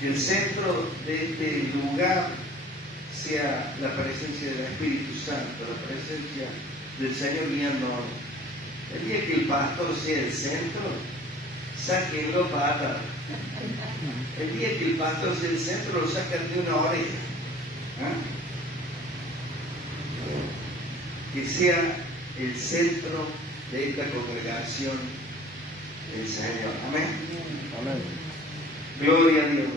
Que el centro de este lugar sea la presencia del Espíritu Santo, la presencia del Señor guiándonos. El día que el pastor sea el centro, sáquenlo para. El día que el pastor sea el centro, lo sacan de una oreja. Que sea el centro de esta congregación el Señor. Amén. Amén. Gloria a Dios.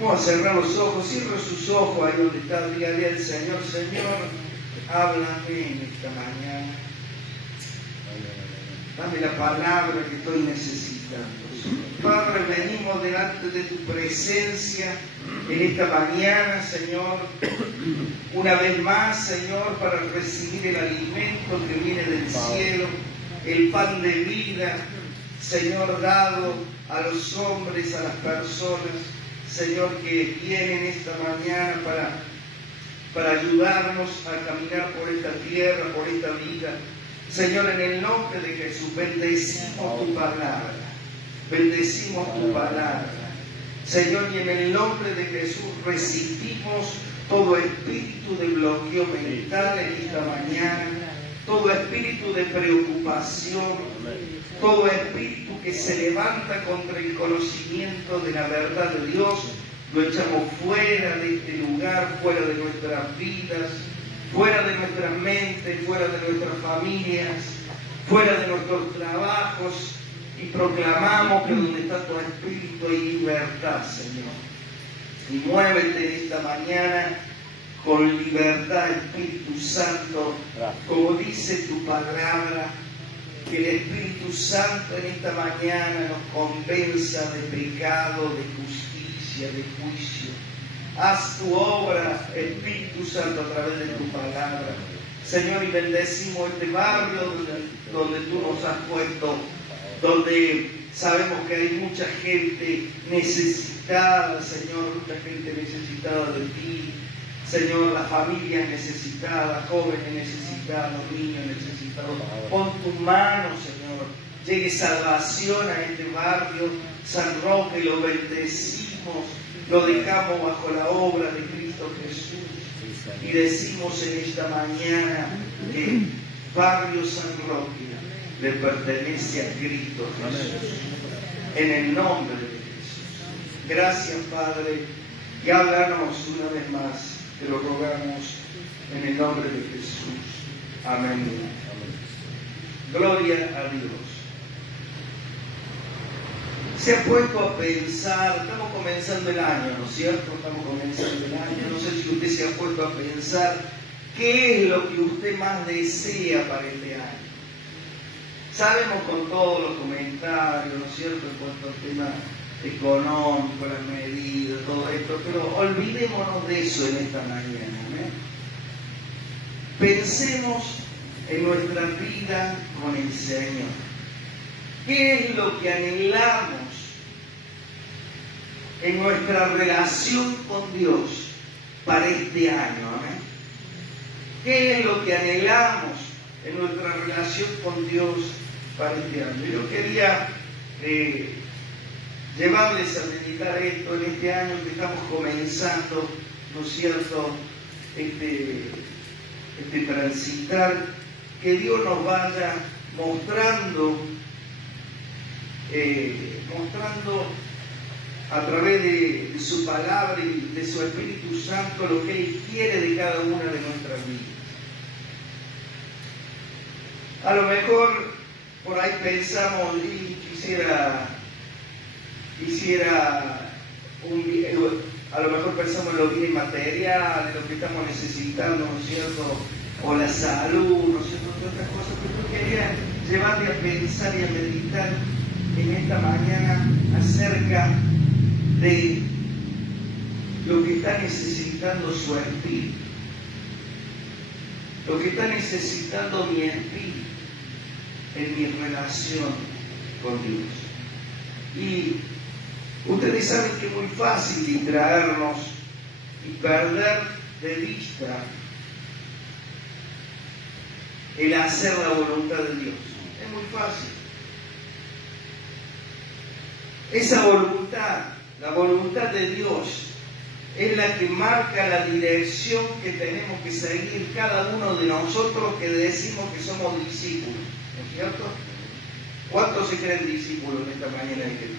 Vamos a cerrar los ojos. Cierra sus ojos ahí donde está. Dígale al Señor: Señor, háblame en esta mañana. Dame la palabra que estoy necesitando. Padre, venimos delante de tu presencia en esta mañana, Señor, una vez más, Señor, para recibir el alimento que viene del cielo, el pan de vida, Señor, dado a los hombres, a las personas, Señor, que vienen esta mañana para ayudarnos a caminar por esta tierra, por esta vida. Señor, en el nombre de Jesús, bendecimos tu palabra. Bendecimos tu palabra. Señor, y en el nombre de Jesús resistimos todo espíritu de bloqueo mental en esta mañana, todo espíritu de preocupación, todo espíritu que se levanta contra el conocimiento de la verdad de Dios, lo echamos fuera de este lugar, fuera de nuestras vidas, fuera de nuestra mente, fuera de nuestras familias, fuera de nuestros trabajos, y proclamamos que donde está tu espíritu hay libertad, Señor. Y muévete en esta mañana con libertad, Espíritu Santo, como dice tu palabra, que el Espíritu Santo en esta mañana nos convenza de pecado, de justicia, de juicio. Haz tu obra, Espíritu Santo, a través de tu palabra. Señor, y bendecimos este barrio donde tú nos has puesto, donde sabemos que hay mucha gente necesitada, Señor, mucha gente necesitada de ti. Señor, las familias necesitadas, jóvenes necesitados, niños necesitados. Pon tu mano, Señor. Llegue salvación a este barrio, San Roque, lo bendecimos, lo dejamos bajo la obra de Cristo Jesús. Y decimos en esta mañana que Barrio San Roque le pertenece a Cristo Jesús. En el nombre de Jesús. Gracias, Padre. Y háblanos una vez más. Te lo rogamos en el nombre de Jesús. Amén. Gloria a Dios. Se ha puesto a pensar, estamos comenzando el año, ¿no es cierto? Estamos comenzando el año. No sé si usted se ha puesto a pensar qué es lo que usted más desea para este año. Sabemos con todos los comentarios, ¿no es cierto?, en cuanto al tema económico, las medidas, todo esto, pero olvidémonos de eso en esta mañana, ¿no? Pensemos en nuestra vida con el Señor. ¿Qué es lo que anhelamos en nuestra relación con Dios para este año? ¿Amén? ¿Qué es lo que anhelamos en nuestra relación con Dios para este año? Yo quería llevarles a meditar esto en este año que estamos comenzando, ¿no es cierto?, este transitar, que Dios nos vaya mostrando a través de su palabra y de su Espíritu Santo lo que Él quiere de cada una de nuestras vidas. A lo mejor por ahí pensamos y a lo mejor pensamos en los bienes materiales, lo que estamos necesitando, ¿no es cierto?, o la salud, ¿no es cierto?, otras cosas, pero yo quería llevarle a pensar y a meditar en esta mañana acerca de lo que está necesitando su espíritu, lo que está necesitando mi espíritu en mi relación con Dios. Y ustedes saben que es muy fácil distraernos y perder de vista el hacer la voluntad de Dios. Es muy fácil. Esa voluntad, la voluntad de Dios, es la que marca la dirección que tenemos que seguir cada uno de nosotros que decimos que somos discípulos, ¿no es cierto? ¿Cuántos se creen discípulos en esta mañana de Cristo?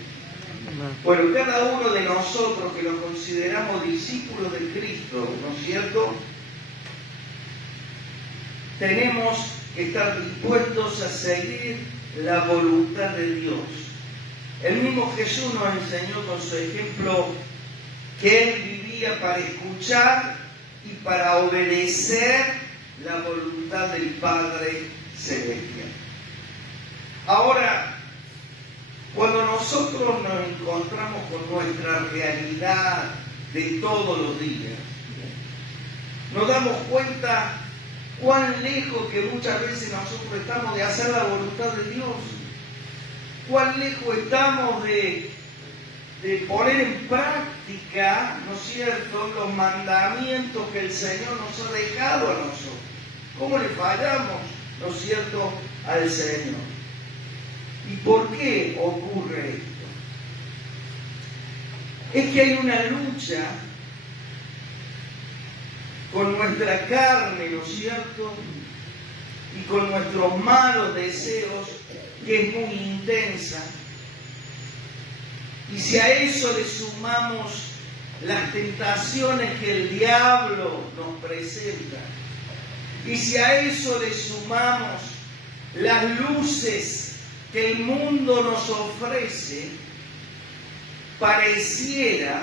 Bueno, cada uno de nosotros que nos consideramos discípulos de Cristo, ¿no es cierto?, tenemos que estar dispuestos a seguir la voluntad de Dios. El mismo Jesús nos enseñó con su ejemplo que Él vivía para escuchar y para obedecer la voluntad del Padre Celestial. Ahora, cuando nosotros nos encontramos con nuestra realidad de todos los días, nos damos cuenta cuán lejos que muchas veces nosotros estamos de hacer la voluntad de Dios, cuán lejos estamos de poner en práctica, ¿no es cierto?, los mandamientos que el Señor nos ha dejado a nosotros. ¿Cómo le fallamos, ¿no es cierto?, al Señor? ¿Y por qué ocurre esto? Es que hay una lucha con nuestra carne, ¿no es cierto?, y con nuestros malos deseos, que es muy intensa. Y si a eso le sumamos las tentaciones que el diablo nos presenta, y si a eso le sumamos las luces que el mundo nos ofrece, pareciera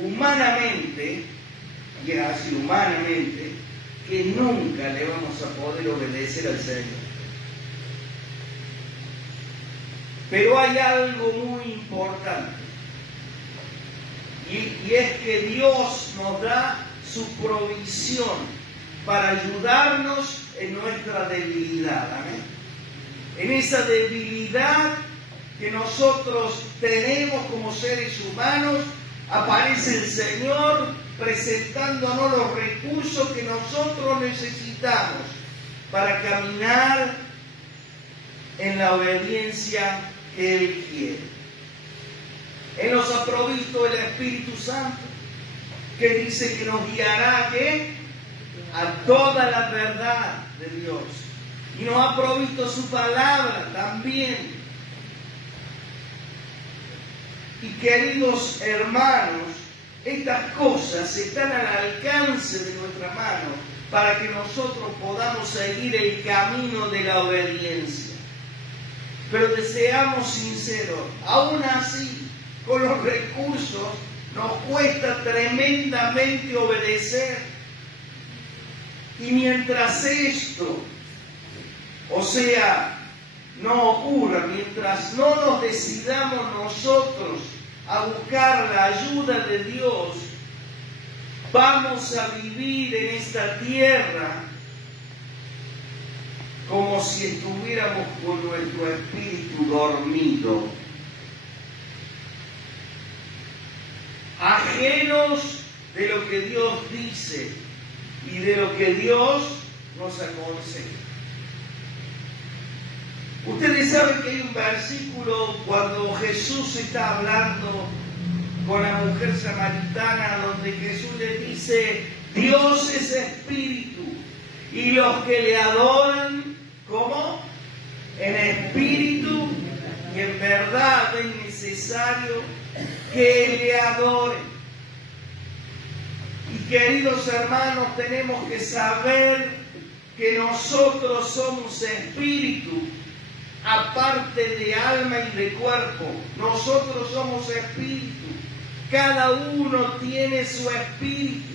humanamente, y es así humanamente, que nunca le vamos a poder obedecer al Señor. Pero hay algo muy importante, y es que Dios nos da su provisión para ayudarnos en nuestra debilidad. Amén. En esa debilidad que nosotros tenemos como seres humanos, aparece el Señor presentándonos los recursos que nosotros necesitamos para caminar en la obediencia que Él quiere. Él nos ha provisto el Espíritu Santo, que dice que nos guiará ¿a qué? A toda la verdad de Dios. Y nos ha provisto su palabra también. Y queridos hermanos, estas cosas están al alcance de nuestra mano para que nosotros podamos seguir el camino de la obediencia. Pero seamos sinceros, aún así, con los recursos, nos cuesta tremendamente obedecer. Y mientras esto, o sea, no ocurra, mientras no nos decidamos nosotros a buscar la ayuda de Dios, vamos a vivir en esta tierra como si estuviéramos con nuestro espíritu dormido, ajenos de lo que Dios dice y de lo que Dios nos aconseja. Ustedes saben que hay un versículo cuando Jesús está hablando con la mujer samaritana, donde Jesús le dice: Dios es espíritu, y los que le adoran, ¿cómo? En espíritu y en verdad es necesario que le adoren. Y queridos hermanos, tenemos que saber que nosotros somos espíritu, aparte de alma y de cuerpo. Nosotros somos espíritu. Cada uno tiene su espíritu.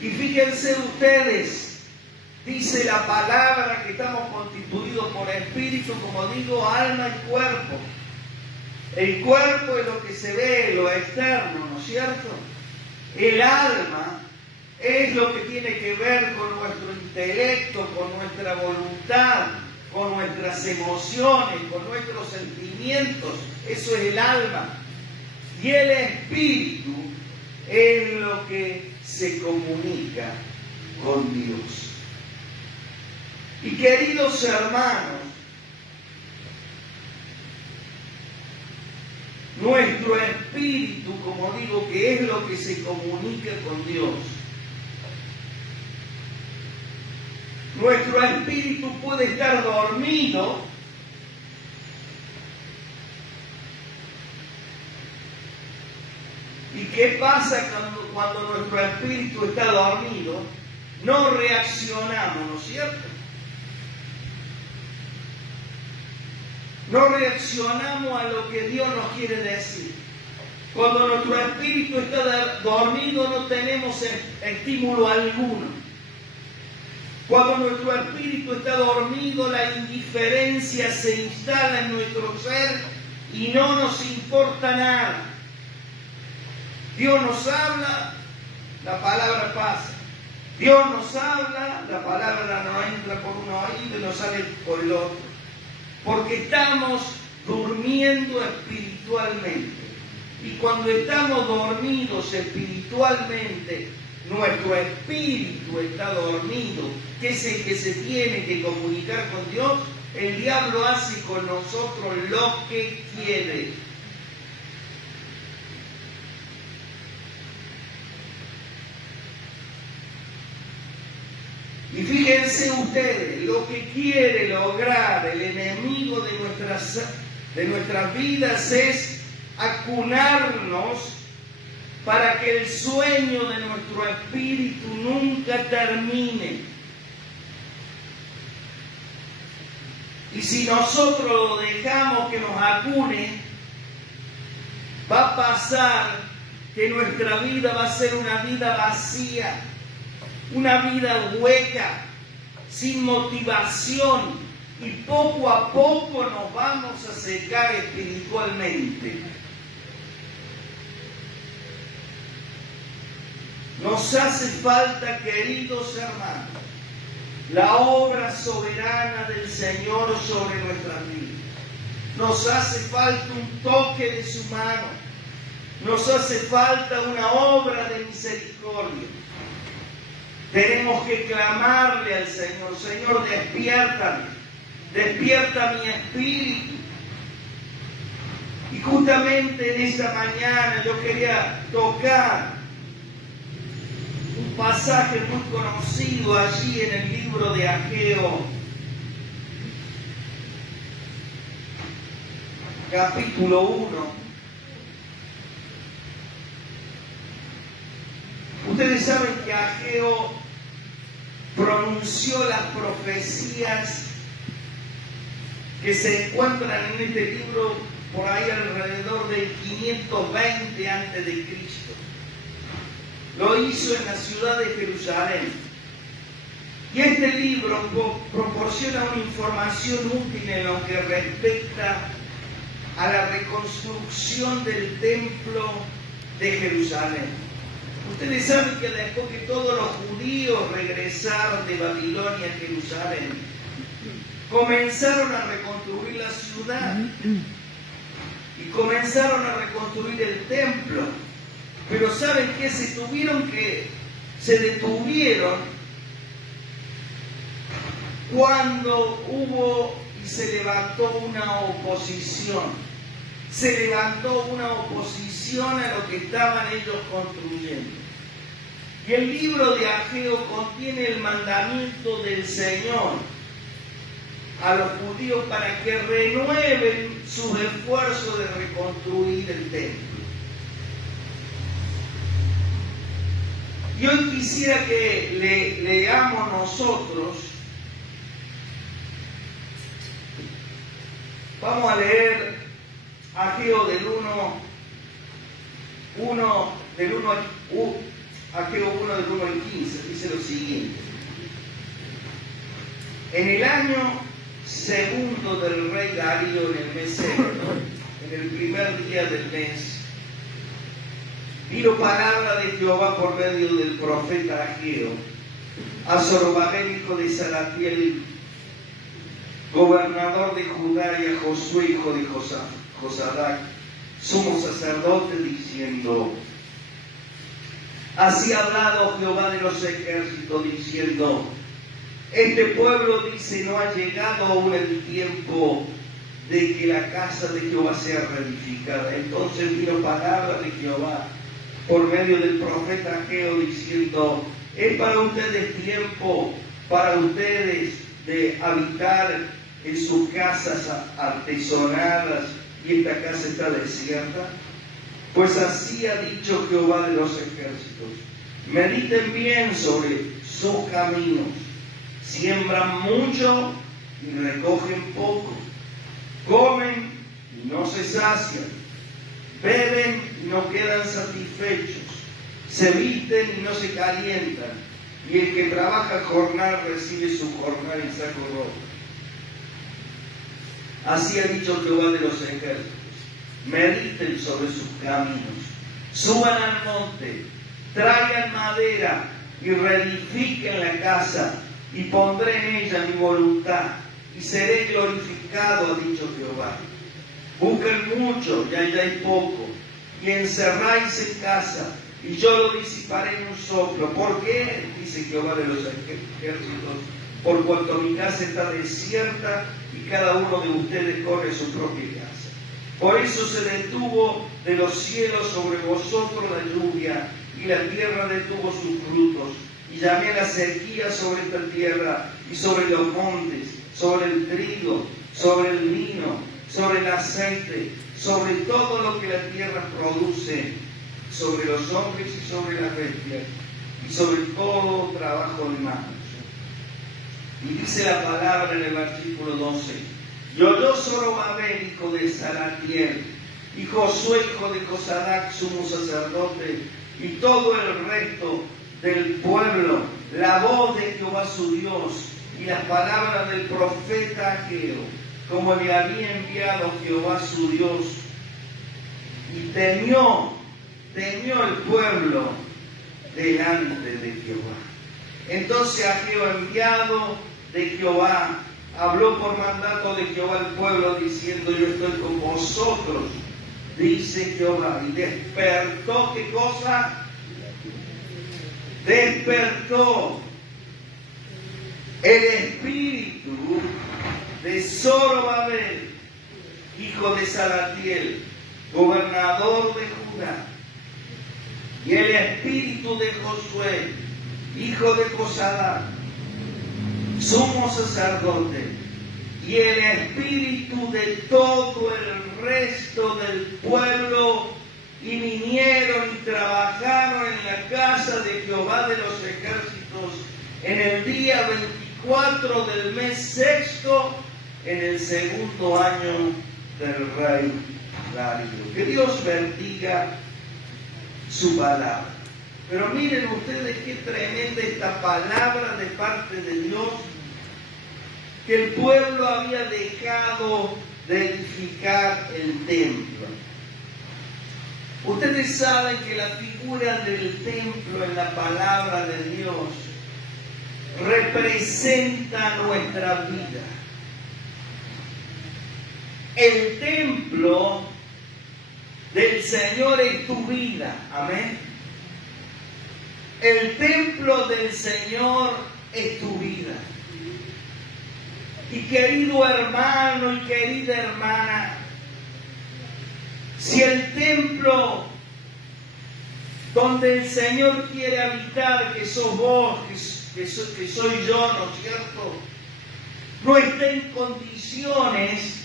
Y fíjense ustedes, dice la palabra que estamos constituidos por espíritu, como digo, alma y cuerpo. El cuerpo es lo que se ve, lo externo, ¿no es cierto? El alma es lo que tiene que ver con nuestro intelecto, con nuestra voluntad, con nuestras emociones, con nuestros sentimientos. Eso es el alma. Y el espíritu es lo que se comunica con Dios. Y queridos hermanos, nuestro espíritu, como digo, que es lo que se comunica con Dios. Nuestro espíritu puede estar dormido ¿y qué pasa cuando nuestro espíritu está dormido? No reaccionamos, ¿no es cierto? No reaccionamos a lo que Dios nos quiere decir. Cuando nuestro espíritu está dormido no tenemos estímulo alguno. Cuando nuestro espíritu está dormido, la indiferencia se instala en nuestro ser y no nos importa nada. Dios nos habla, la palabra pasa. Dios nos habla, la palabra no entra por un oído y no sale por el otro. Porque estamos durmiendo espiritualmente. Y cuando estamos dormidos espiritualmente, nuestro espíritu está dormido, que es el que se tiene que comunicar con Dios. El diablo hace con nosotros lo que quiere. Y fíjense ustedes, lo que quiere lograr el enemigo de nuestras vidas es acunarnos para que el sueño de nuestro espíritu nunca termine. Y si nosotros lo dejamos que nos acune, va a pasar que nuestra vida va a ser una vida vacía, una vida hueca, sin motivación, y poco a poco nos vamos a secar espiritualmente. Nos hace falta, queridos hermanos, la obra soberana del Señor sobre nuestras vidas. Nos hace falta un toque de su mano. Nos hace falta una obra de misericordia. Tenemos que clamarle al Señor: Señor, despiértame, despierta mi espíritu. Y justamente en esta mañana yo quería tocar un pasaje muy conocido allí en el libro de Ageo, capítulo 1. Ustedes saben que Ageo pronunció las profecías que se encuentran en este libro por ahí alrededor del 520 a.C. Lo hizo en la ciudad de Jerusalén. Y este libro proporciona una información útil en lo que respecta a la reconstrucción del templo de Jerusalén. Ustedes saben que después que todos los judíos regresaron de Babilonia a Jerusalén, comenzaron a reconstruir la ciudad y comenzaron a reconstruir el templo. Pero ¿saben qué? Se detuvieron cuando hubo y se levantó una oposición. Se levantó una oposición a lo que estaban ellos construyendo. Y el libro de Ageo contiene el mandamiento del Señor a los judíos para que renueven sus esfuerzos de reconstruir el templo. Y hoy quisiera que leamos nosotros, vamos a leer Ageo del 1 al 15, dice lo siguiente: en el año segundo del rey Darío, en el mes sexto, en el primer día del mes, vino palabra de Jehová por medio del profeta Ageo a Zorobabel, hijo de Salatiel, gobernador de Judá, y a Josué, hijo de Josadac, sumo sacerdote, diciendo: así ha hablado Jehová de los ejércitos, diciendo: este pueblo dice, no ha llegado aún el tiempo de que la casa de Jehová sea reedificada. Entonces vino palabra de Jehová por medio del profeta Ageo diciendo: es para ustedes tiempo, para ustedes de habitar en sus casas artesonadas, y esta casa está desierta. Pues así ha dicho Jehová de los ejércitos: mediten bien sobre sus caminos, siembran mucho y recogen poco, comen y no se sacian, beben y no quedan satisfechos, se visten y no se calientan, y el que trabaja jornal recibe su jornal en saco rojo. Así ha dicho Jehová de los ejércitos: mediten sobre sus caminos, suban al monte, traigan madera y reedifiquen la casa, y pondré en ella mi voluntad, y seré glorificado, ha dicho Jehová. Busquen mucho y halláis poco, y encerráis en casa, y yo lo disiparé en un soplo. ¿Por qué? Dice Jehová de los ejércitos: por cuanto mi casa está desierta y cada uno de ustedes corre su propia casa. Por eso se detuvo de los cielos sobre vosotros la lluvia, y la tierra detuvo sus frutos. Y llamé a la sequía sobre esta tierra y sobre los montes, sobre el trigo, sobre el vino, sobre el aceite, sobre todo lo que la tierra produce, sobre los hombres y sobre las bestias, y sobre todo trabajo de manos. Y dice la palabra en el versículo 12: y oyó Zorobabel, hijo de Salatiel, y Josué, hijo de Josadac, sumo sacerdote, y todo el resto del pueblo, la voz de Jehová su Dios, y las palabras del profeta Ageo, como le había enviado Jehová su Dios. Y temió el pueblo delante de Jehová. Entonces Ageo, enviado de Jehová, habló por mandato de Jehová al pueblo, diciendo: yo estoy con vosotros, dice Jehová. Y despertó, ¿qué cosa? Despertó el espíritu de Zorobabel, hijo de Salatiel, gobernador de Judá, y el espíritu de Josué, hijo de Josadac, sumo sacerdote, y el espíritu de todo el resto del pueblo, y vinieron y trabajaron en la casa de Jehová de los ejércitos en el día 24 del mes sexto, en el segundo año del rey Darío. Que Dios bendiga su palabra. Pero miren ustedes qué tremenda esta palabra de parte de Dios, que el pueblo había dejado de edificar el templo. Ustedes saben que la figura del templo en la palabra de Dios representa nuestra vida. El templo del Señor es tu vida. Amén. El templo del Señor es tu vida. Y querido hermano y querida hermana, si el templo donde el Señor quiere habitar, que sos vos, que soy yo, ¿no es cierto?, no está en condiciones,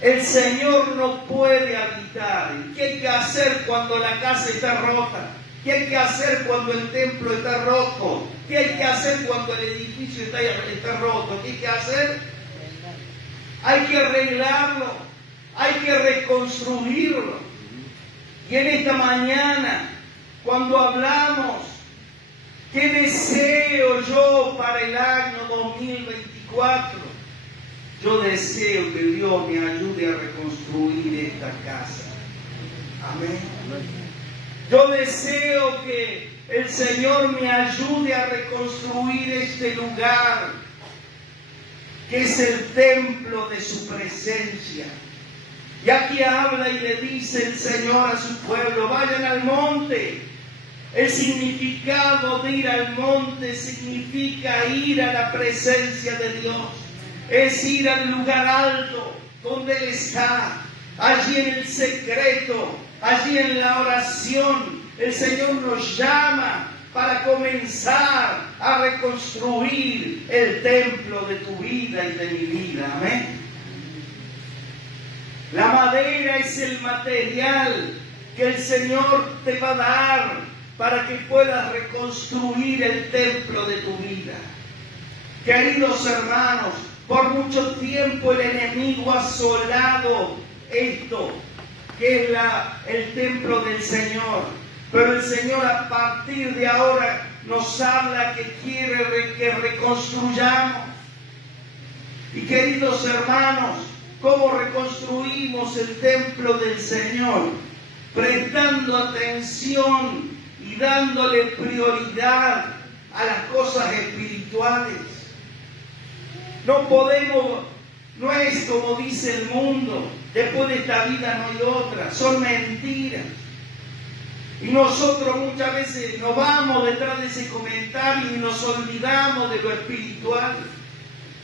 el Señor no puede habitar. ¿Qué hay que hacer cuando la casa está rota? ¿Qué hay que hacer cuando el templo está roto? ¿Qué hay que hacer cuando el edificio está roto? ¿Qué hay que hacer? Hay que arreglarlo, hay que reconstruirlo. Y en esta mañana, cuando hablamos, ¿qué deseo yo para el año 2024? Yo deseo que Dios me ayude a reconstruir esta casa. Amén. Yo deseo que el Señor me ayude a reconstruir este lugar, que es el templo de su presencia. Y aquí habla y le dice el Señor a su pueblo: vayan al monte. El significado de ir al monte significa ir a la presencia de Dios. es ir al lugar alto donde Él está, allí en el secreto, allí en la oración. El Señor nos llama para comenzar a reconstruir el templo de tu vida y de mi vida. Amén. La madera es el material que el Señor te va a dar para que puedas reconstruir el templo de tu vida. Queridos hermanos, por mucho tiempo el enemigo ha asolado esto, que es el templo del Señor. Pero el Señor a partir de ahora nos habla que quiere que reconstruyamos. Y queridos hermanos, ¿cómo reconstruimos el templo del Señor? Prestando atención y dándole prioridad a las cosas espirituales. No es como dice el mundo, después de esta vida no hay otra, son mentiras. Y nosotros muchas veces nos vamos detrás de ese comentario y nos olvidamos de lo espiritual.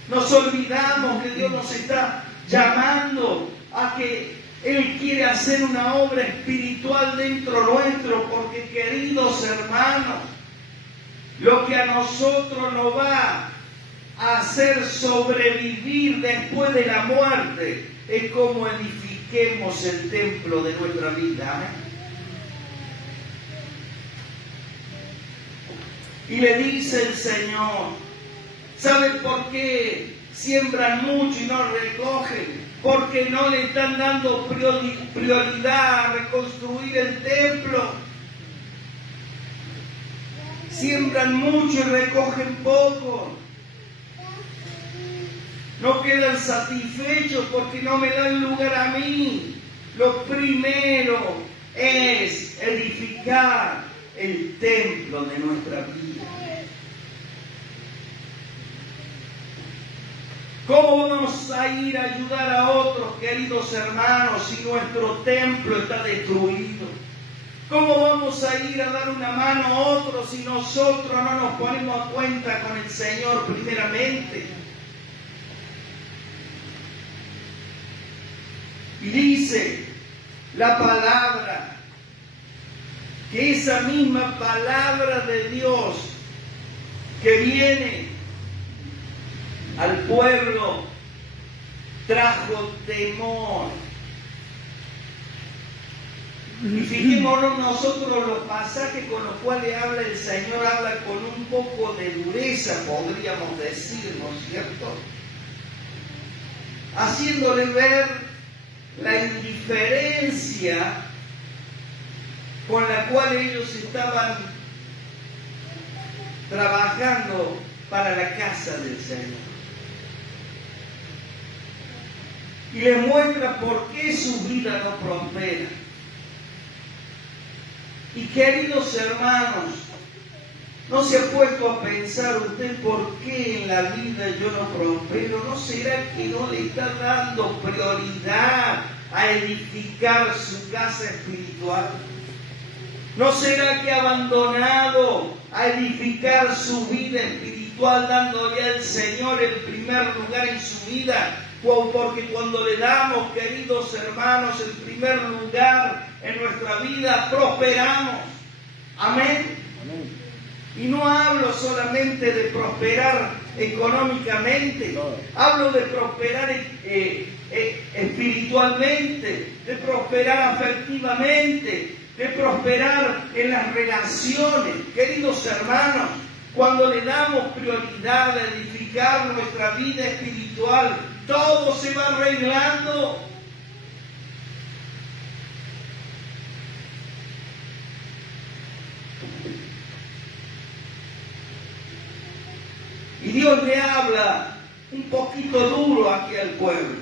Nos olvidamos que Dios nos está llamando a que Él quiere hacer una obra espiritual dentro nuestro, porque queridos hermanos, lo que a nosotros nos va a hacer sobrevivir después de la muerte es cómo edifiquemos el templo de nuestra vida. ¿Amén? Y le dice el Señor, ¿saben por qué siembran mucho y no recogen? Porque no le están dando prioridad a reconstruir el templo. Siembran mucho y recogen poco. No quedan satisfechos porque no me dan lugar a mí. Lo primero es edificar el templo de nuestra vida. ¿Cómo vamos a ir a ayudar a otros, queridos hermanos, si nuestro templo está destruido? ¿Cómo vamos a ir a dar una mano a otros si nosotros no nos ponemos a cuenta con el Señor primeramente? Y dice la palabra, que esa misma palabra de Dios que viene al pueblo trajo temor. Y fijémonos nosotros los pasajes con los cuales habla el Señor, habla con un poco de dureza, podríamos decir, ¿no es cierto? Haciéndole ver la indiferencia con la cual ellos estaban trabajando para la casa del Señor. Y les muestra por qué su vida no prospera. Y queridos hermanos, ¿no se ha puesto a pensar usted por qué en la vida yo no prospero? ¿No será que no le está dando prioridad a edificar su casa espiritual? ¿No será que ha abandonado a edificar su vida espiritual dándole al Señor el primer lugar en su vida? Porque cuando le damos, queridos hermanos, el primer lugar en nuestra vida, prosperamos. Amén. Amén. Y no hablo solamente de prosperar económicamente, hablo de prosperar espiritualmente, de prosperar afectivamente, de prosperar en las relaciones. Queridos hermanos, cuando le damos prioridad a edificar nuestra vida espiritual, todo se va arreglando. Y Dios le habla un poquito duro aquí al pueblo.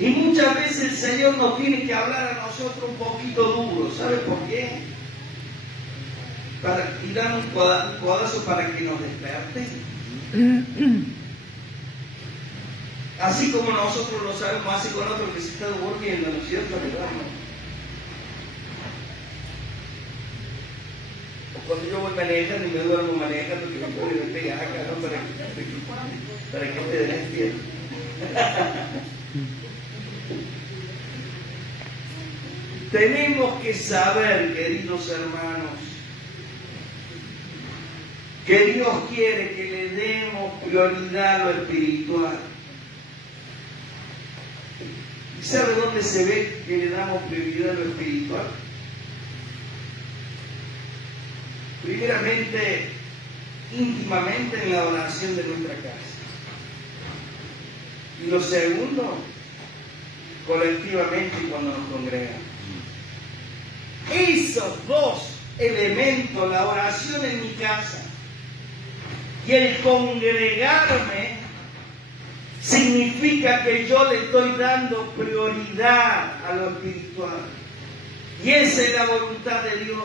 Y muchas veces el Señor nos tiene que hablar a nosotros un poquito duro. ¿Sabe por qué? Para tirar un codazo para que nos despierte. Así como nosotros lo sabemos, así con otro que se está durmiendo, ¿no es cierto? cuando yo voy manejando y me duermo manejando, que me puede pegar acá, ¿no? Para que esté despierto. Tenemos que saber, queridos hermanos, que Dios quiere que le demos prioridad a lo espiritual. ¿Y sabe dónde se ve que le damos prioridad a lo espiritual? Primeramente, íntimamente en la oración de nuestra casa. Y lo segundo, colectivamente cuando nos congregamos. Esos dos elementos, la oración en mi casa y el congregarme, significa que yo le estoy dando prioridad a lo espiritual. Y esa es la voluntad de Dios.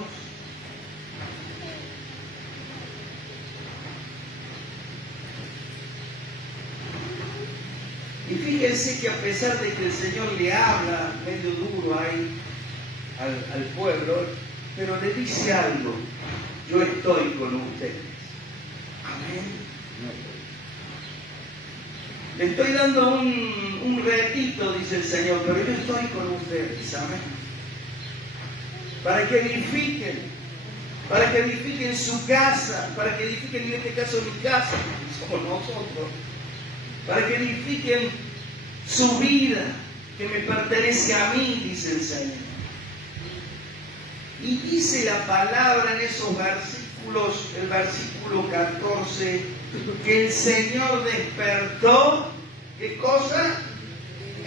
Y fíjense que a pesar de que el Señor le habla medio duro ahí al pueblo, pero le dice algo: yo estoy con ustedes. Amén. Le estoy dando un retito, dice el Señor, pero yo estoy con ustedes. Amén. Para que edifiquen su casa, para que edifiquen en este caso mi casa, somos nosotros, para que edifiquen su vida, que me pertenece a mí, dice el Señor. Y dice la palabra en esos versículos, el versículo 14, que el Señor despertó, ¿qué cosa?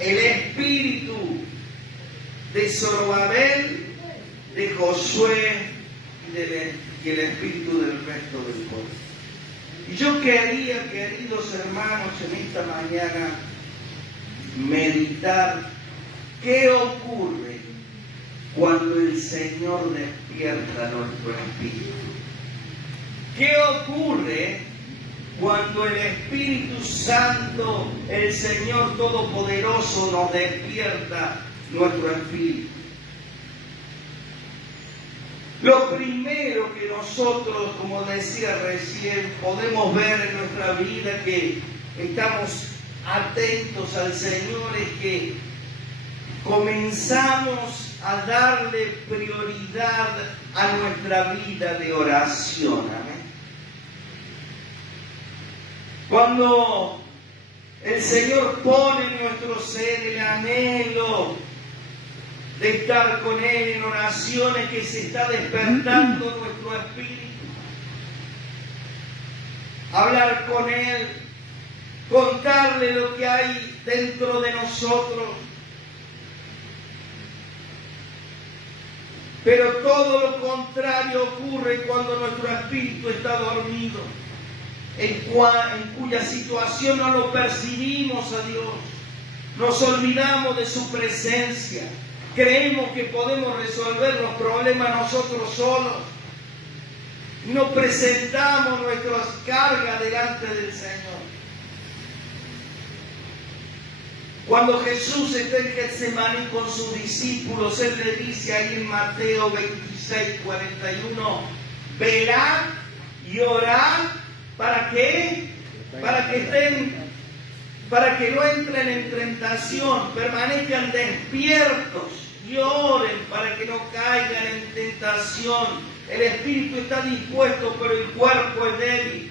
El espíritu de Zorobabel, de Josué y el espíritu del resto del pueblo. Y yo quería, queridos hermanos, en esta mañana meditar qué ocurre cuando el Señor despierta nuestro espíritu. ¿Qué ocurre cuando el Espíritu Santo, el Señor Todopoderoso, nos despierta nuestro espíritu? Lo primero que nosotros, como decía recién, podemos ver en nuestra vida, que estamos atentos al Señor, es que comenzamos a darle prioridad a nuestra vida de oración. Amén. Cuando el Señor pone en nuestro ser el anhelo de estar con Él en oraciones, que se está despertando nuestro espíritu, hablar con Él, contarle lo que hay dentro de nosotros. Pero todo lo contrario ocurre cuando nuestro espíritu está dormido, en cuya situación no lo percibimos a Dios, nos olvidamos de su presencia, creemos que podemos resolver los problemas nosotros solos, no presentamos nuestras cargas delante del Señor. Cuando Jesús está en Getsemaní con sus discípulos, Él le dice ahí en Mateo 26, 41, velad y orad, ¿para qué? Para que no entren en tentación, permanezcan despiertos y oren para que no caigan en tentación. El espíritu está dispuesto, pero el cuerpo es débil.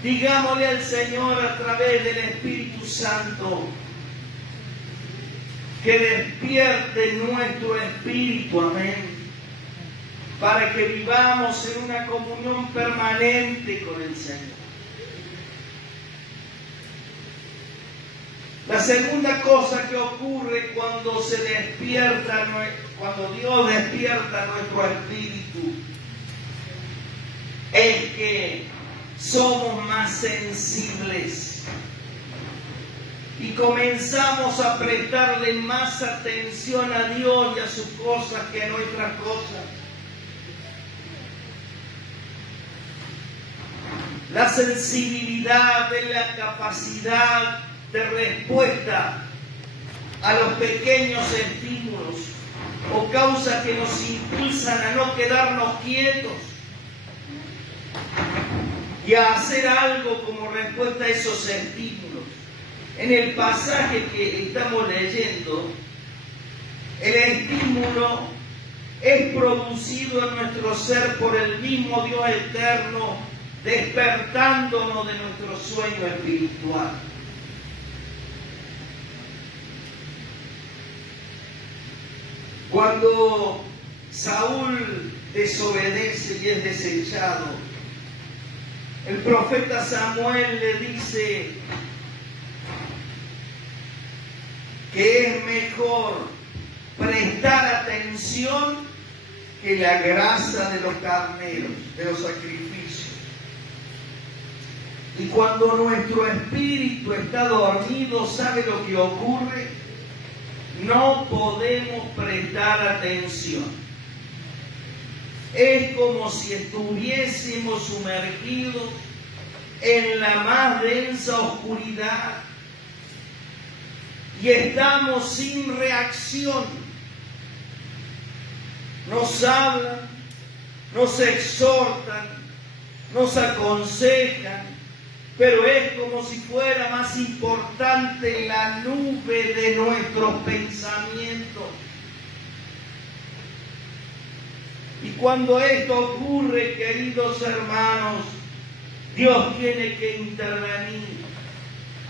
Digámosle al Señor a través del Espíritu Santo que despierte nuestro espíritu, amén, para que vivamos en una comunión permanente con el Señor. La segunda cosa que ocurre cuando cuando Dios despierta nuestro espíritu, es que somos más sensibles y comenzamos a prestarle más atención a Dios y a sus cosas que a nuestras cosas. La sensibilidad es la capacidad de respuesta a los pequeños estímulos o causas que nos impulsan a no quedarnos quietos y a hacer algo como respuesta a esos estímulos. En el pasaje que estamos leyendo, el estímulo es producido en nuestro ser por el mismo Dios eterno, despertándonos de nuestro sueño espiritual. Cuando Saúl desobedece y es desechado, el profeta Samuel le dice que es mejor prestar atención que la grasa de los carneros, de los sacrificios. Y cuando nuestro espíritu está dormido, ¿sabe lo que ocurre? No podemos prestar atención. Es como si estuviésemos sumergidos en la más densa oscuridad y estamos sin reacción. Nos hablan, nos exhortan, nos aconsejan, pero es como si fuera más importante la nube de nuestros pensamientos. Y cuando esto ocurre, queridos hermanos, Dios tiene que intervenir,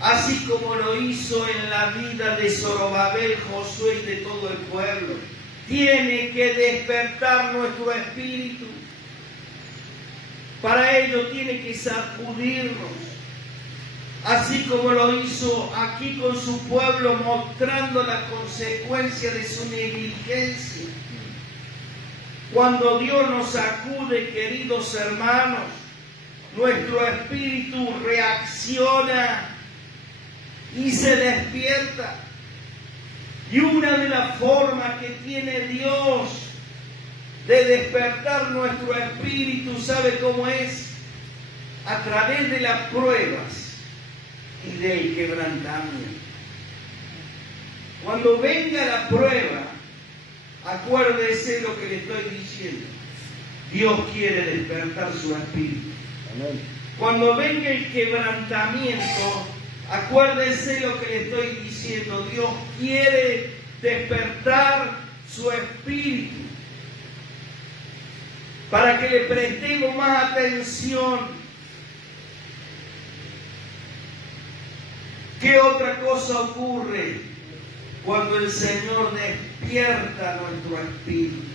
así como lo hizo en la vida de Zorobabel, Josué y de todo el pueblo. Tiene que despertar nuestro espíritu. Para ello tiene que sacudirnos, así como lo hizo aquí con su pueblo, mostrando la consecuencia de su negligencia. Cuando Dios nos sacude, queridos hermanos, nuestro espíritu reacciona y se despierta. Y una de las formas que tiene Dios de despertar nuestro espíritu, ¿sabe cómo es? A través de las pruebas y del quebrantamiento. Cuando venga la prueba, acuérdese lo que le estoy diciendo. Dios quiere despertar su espíritu. Amén. Cuando venga el quebrantamiento, acuérdese lo que le estoy diciendo. Dios quiere despertar su espíritu para que le prestemos más atención. ¿Qué otra cosa ocurre cuando el Señor despierta nuestro espíritu?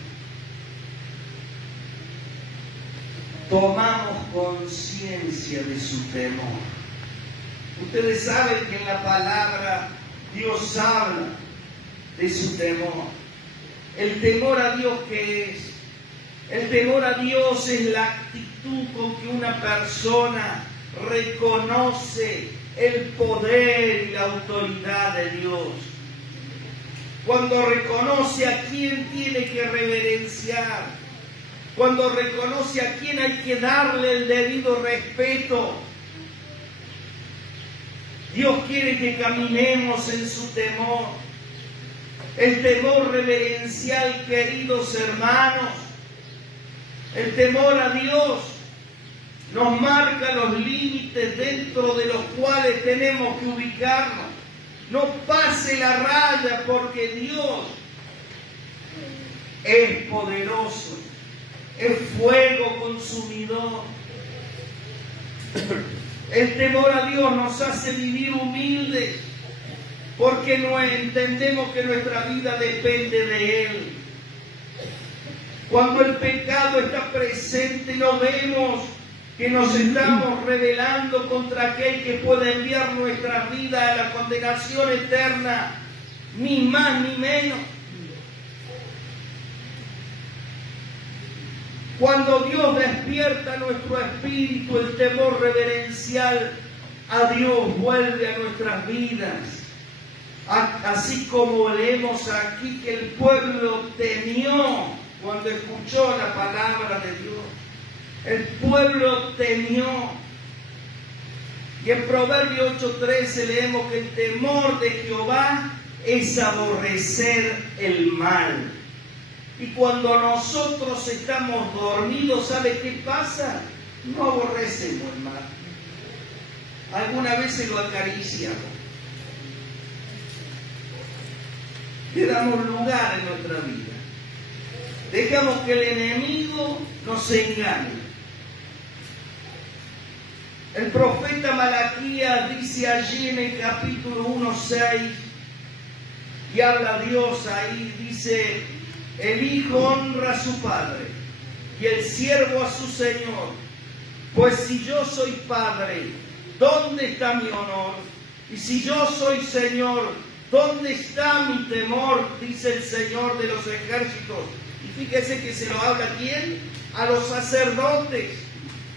Tomamos conciencia de su temor. Ustedes saben que en la palabra Dios habla de su temor. El temor a Dios, ¿qué es? El temor a Dios es la actitud con que una persona reconoce el poder y la autoridad de Dios. Cuando reconoce a quién tiene que reverenciar, cuando reconoce a quién hay que darle el debido respeto. Dios quiere que caminemos en su temor. El temor reverencial, queridos hermanos, el temor a Dios nos marca los límites dentro de los cuales tenemos que ubicarnos. No pase la raya, porque Dios es poderoso, es fuego consumidor. El temor a Dios nos hace vivir humildes, porque no entendemos que nuestra vida depende de Él. Cuando el pecado está presente, no vemos que nos estamos rebelando contra aquel que puede enviar nuestra vida a la condenación eterna, ni más ni menos. Cuando Dios despierta nuestro espíritu, el temor reverencial a Dios vuelve a nuestras vidas. Así como leemos aquí que el pueblo temió cuando escuchó la palabra de Dios. El pueblo temió. Y en Proverbios 8:13 leemos que el temor de Jehová es aborrecer el mal. Y cuando nosotros estamos dormidos, ¿sabe qué pasa? No aborrecemos el mal. Algunas veces lo acariciamos. Le damos lugar en nuestra vida. Dejamos que el enemigo nos engañe. El profeta Malaquías dice allí en el capítulo 1:6, y habla Dios ahí, dice: el hijo honra a su padre y el siervo a su señor. Pues si yo soy padre, ¿dónde está mi honor? Y si yo soy señor, ¿dónde está mi temor? Dice el Señor de los ejércitos. Y fíjese que se lo habla ¿a quién? A los sacerdotes.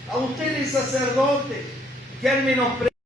A ustedes sacerdotes que han menospreciado